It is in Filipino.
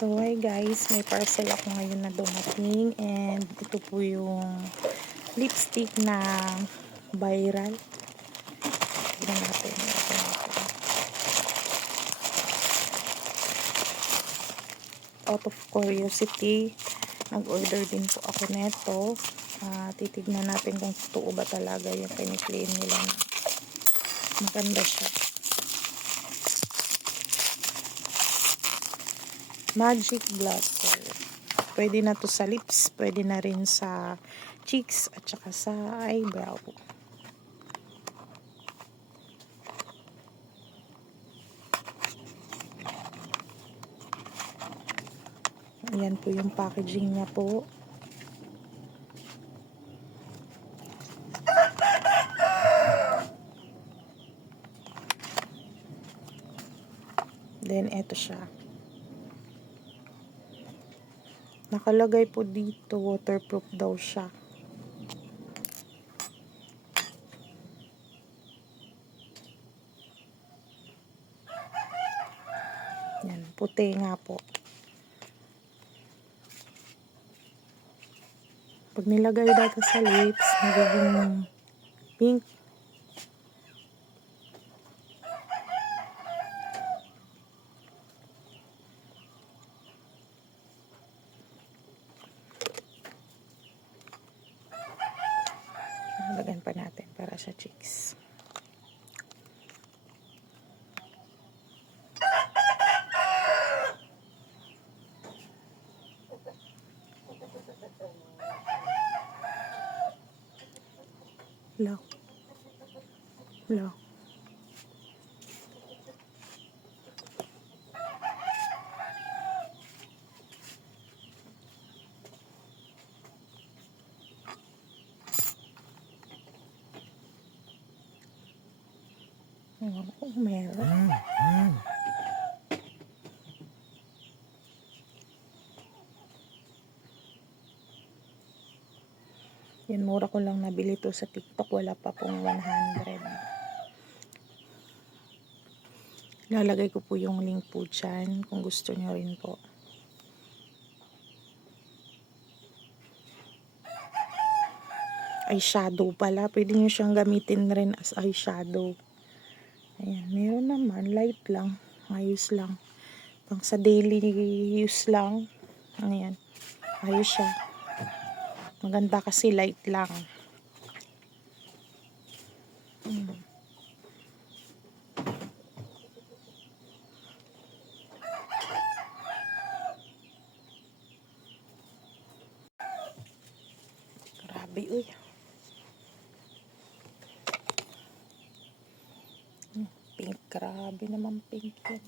So hi guys, may parcel ako ngayon na dumating and ito po yung lipstick na viral. Tignan natin. Out of curiosity, nag-order din po ako neto. Titignan natin kung totoo ba talaga yung kiniklaim nila na maganda siya. Magic Blusher. Pwede na to sa lips, pwede na rin sa cheeks at saka sa eyebrow. Ayan po yung packaging niya po. Then eto siya. Nakalagay po dito, waterproof daw siya. Yan, puti nga po. Pag nilagay dito sa lips, magiging pink. Lagyan pa natin para sa cheeks. Lock. Lock. Oh, meron. Yan, mura ko lang nabili to sa TikTok. Wala pa pong 100. Lalagay ko po yung link po dyan kung gusto nyo rin po. Eyeshadow pala. Pwede nyo siyang gamitin rin as eyeshadow. Ayan, meron naman. Light lang. Ayos lang. Pang sa daily use lang. Ayan. Ayos siya. Maganda kasi light lang. Grabe, uy. Pink. Grabe naman pink yan.